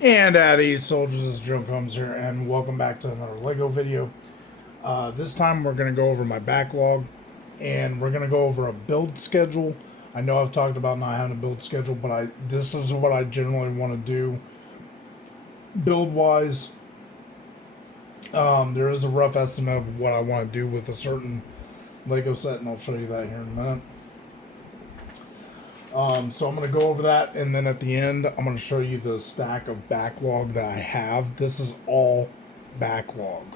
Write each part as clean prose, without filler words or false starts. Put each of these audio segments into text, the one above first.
And at East Soldiers, this is Joe Combs here, and welcome back to another LEGO video. This time we're going to go over my backlog, and we're going to go over a build schedule. I know I've talked about not having a build schedule, but this is what I generally want to do build-wise. There is a rough estimate of what I want to do with a certain LEGO set, and I'll show you that here in a minute. So I'm going to go over that, and then at the end, I'm going to show you the stack of backlog that I have. This is all backlog.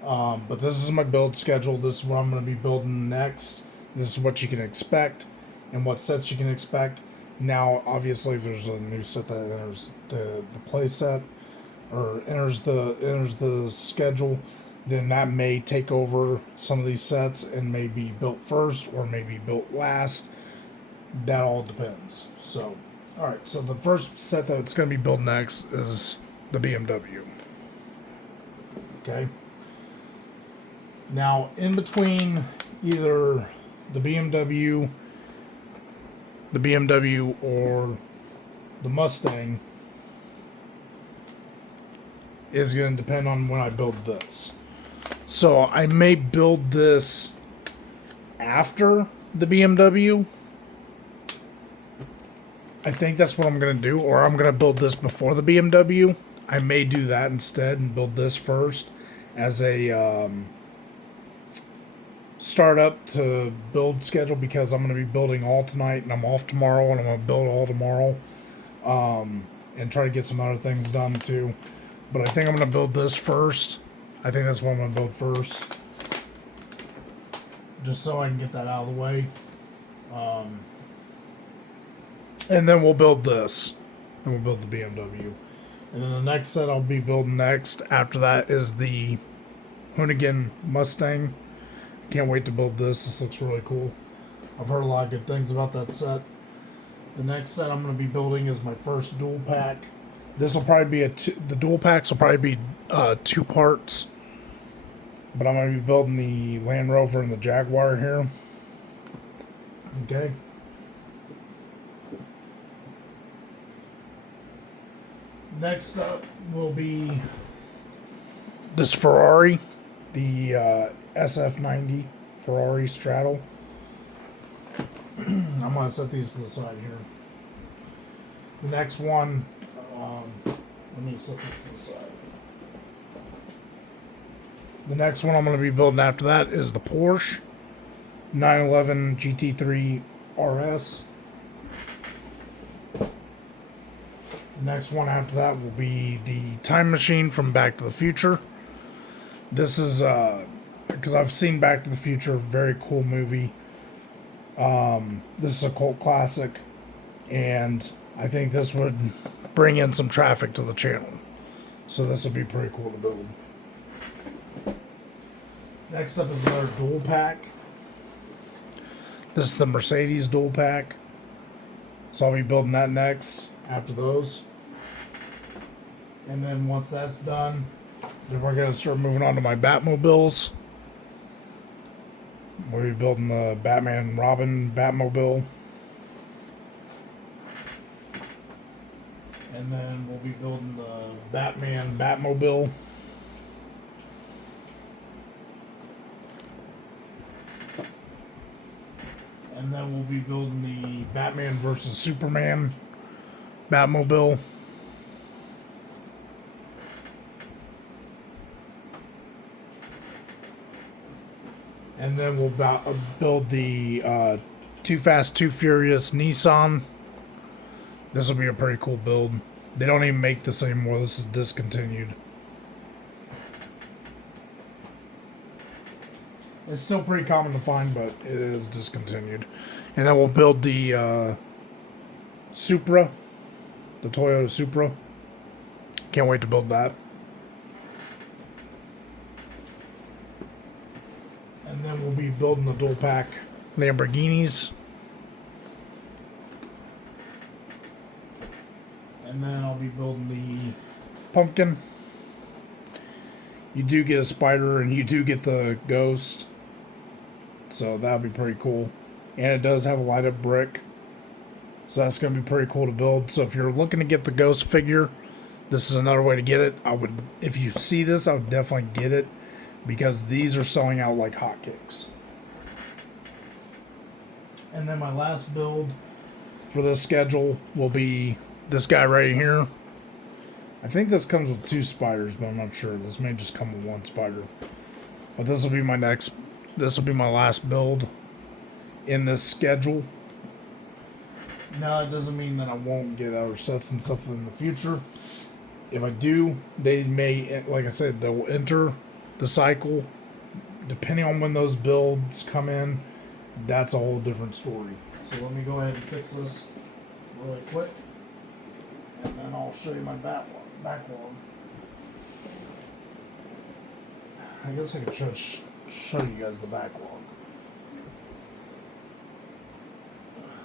But this is my build schedule. This is what I'm going to be building next. This is what you can expect and what sets you can expect. Now, obviously, if there's a new set that enters the play set or enters the schedule, then that may take over some of these sets and may be built first or maybe built last. That all depends. So, alright, so the first set that's going to be built next is the BMW. Okay. Now, in between either the BMW or the Mustang is going to depend on when I build this. So, I may build this after the BMW. I think that's what I'm going to do, or I'm going to build this before the BMW. I may do that instead and build this first as a startup to build schedule, because I'm going to be building all tonight and I'm off tomorrow, and I'm going to build all tomorrow and try to get some other things done too. But I think I'm going to build this first. I think that's what I'm going to build first, just so I can get that out of the way. And then we'll build this. And we'll build the BMW. And then the next set I'll be building next after that is the Hoonigan Mustang. Can't wait to build this. This looks really cool. I've heard a lot of good things about that set. The next set I'm going to be building is my first dual pack. This will probably be the dual packs will probably be 2 parts. But I'm going to be building the Land Rover and the Jaguar here. Okay. Next up will be this Ferrari, the SF90 Ferrari Straddle. I'm going to set these to the side here. The next one, let me set this to the side. The next one I'm going to be building after that is the Porsche 911 GT3 RS. Next one after that will be the Time Machine from Back to the Future. This is because I've seen Back to the Future, very cool movie. This is a cult classic, and I think this would bring in some traffic to the channel. So this would be pretty cool to build. Next up is another dual pack. This is the Mercedes dual pack. So I'll be building that next after those. And then once that's done, then we're going to start moving on to my Batmobiles. We'll be building the Batman and Robin Batmobile. And then we'll be building the Batman Batmobile. And then we'll be building the Batman versus Superman Batmobile. And then we'll build the Too Fast, Too Furious Nissan. This will be a pretty cool build. They don't even make this anymore. This is discontinued. It's still pretty common to find, but it is discontinued. And then we'll build the Supra, the Toyota Supra. Can't wait to build that. And then we'll be building the dual pack Lamborghinis. And then I'll be building the pumpkin. You do get a spider and you do get the ghost. So that'll be pretty cool. And it does have a light up brick. So that's going to be pretty cool to build. So if you're looking to get the Ghost figure, this is another way to get it. If you see this, I would definitely get it, because these are selling out like hotcakes. And then my last build for this schedule will be this guy right here. I think this comes with 2 spiders, but I'm not sure. This may just come with 1 spider. But this will be my last build in this schedule. Now, it doesn't mean that I won't get other sets and stuff in the future. If I do, they may, like I said, they'll enter the cycle. Depending on when those builds come in, that's a whole different story. So let me go ahead and fix this really quick, and then I'll show you my backlog. I guess I could show you guys the backlog.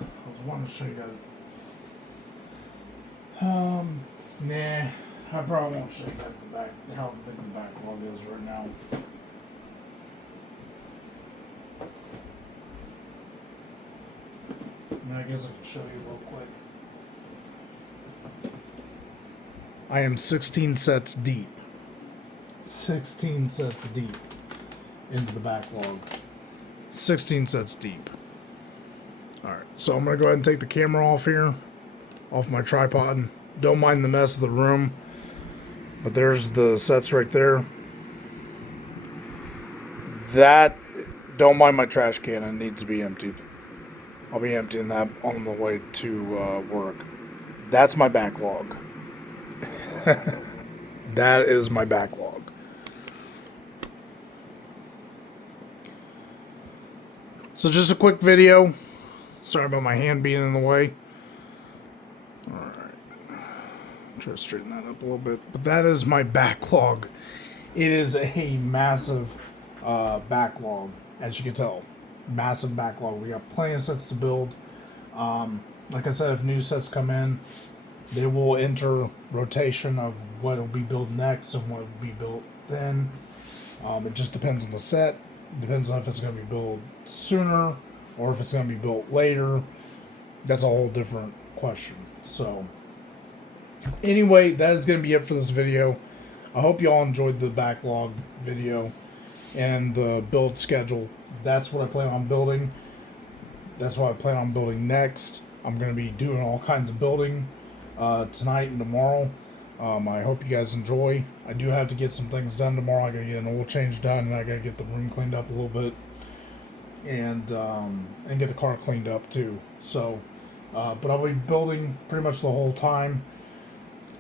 I was wanting to show you guys. Nah, I probably won't show you guys how big the backlog is right now. I guess I can show you real quick. I am 16 sets deep. 16 sets deep into the backlog. 16 sets deep. Alright, so I'm going to go ahead and take the camera off here, off my tripod. Don't mind the mess of the room, but there's the sets right there. Don't mind my trash can, it needs to be emptied. I'll be emptying that on the way to work. That's my backlog. That is my backlog. So just a quick video. Sorry about my hand being in the way. Alright. Try to straighten that up a little bit. But that is my backlog. It is a massive backlog, as you can tell. Massive backlog. We got plenty of sets to build. Like I said, if new sets come in, they will enter rotation of what will be built next and what will be built then. It just depends on the set. Depends on if it's going to be built sooner or if it's going to be built later. That's a whole different question. So anyway, that is going to be it for this video. I hope you all enjoyed the backlog video and the build schedule. That's what I plan on building. That's what I plan on building next. I'm going to be doing all kinds of building tonight and tomorrow. I hope you guys enjoy. I do have to get some things done tomorrow. I got to get an oil change done, and I got to get the room cleaned up a little bit, and get the car cleaned up too. So, but I'll be building pretty much the whole time.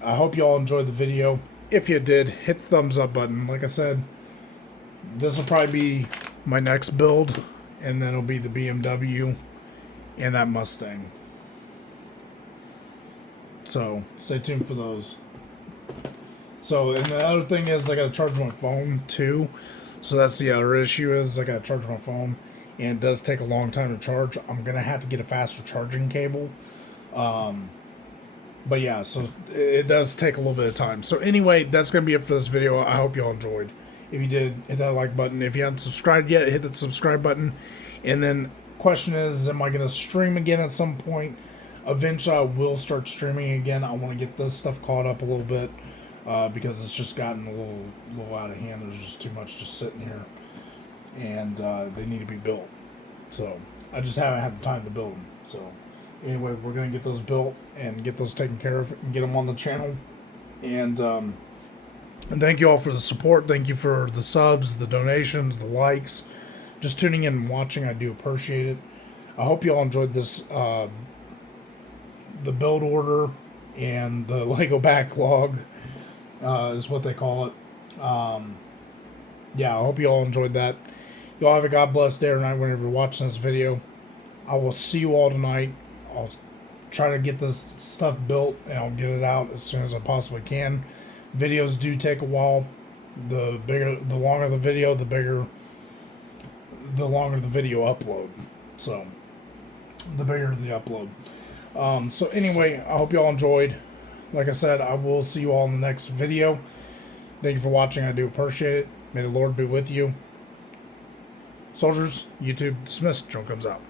I hope you all enjoyed the video. If you did, hit the thumbs up button. Like I said, this will probably be my next build, and then it'll be the BMW and that Mustang. So stay tuned for those. So, and the other thing is I gotta charge my phone too. So that's the other issue, is I gotta charge my phone, and it does take a long time to charge. I'm gonna have to get a faster charging cable. But yeah, so it does take a little bit of time. So anyway, that's gonna be it for this video. I hope y'all enjoyed. If you did, hit that like button. If you haven't subscribed yet, hit that subscribe button. And then question is, am I gonna stream again at some point? Eventually I will start streaming again. I want to get this stuff caught up a little bit, because it's just gotten a little out of hand. There's just too much just sitting here, and they need to be built. So I just haven't had the time to build them. So anyway, we're going to get those built and get those taken care of and get them on the channel. And thank you all for the support. Thank you for the subs, the donations, the likes, just tuning in and watching. I do appreciate it. I hope you all enjoyed this, the build order and the Lego backlog, is what they call it. Yeah, I hope you all enjoyed that. You all have a God bless day or night whenever you're watching this video. I will see you all tonight. I'll try to get this stuff built, and I'll get it out as soon as I possibly can. Videos do take a while. The longer the video, the longer the video upload. So the bigger the upload. So anyway, I hope you all enjoyed. Like I said, I will see you all in the next video. Thank you for watching. I do appreciate it. May the Lord be with you. Soldiers, YouTube dismissed. Joe comes out.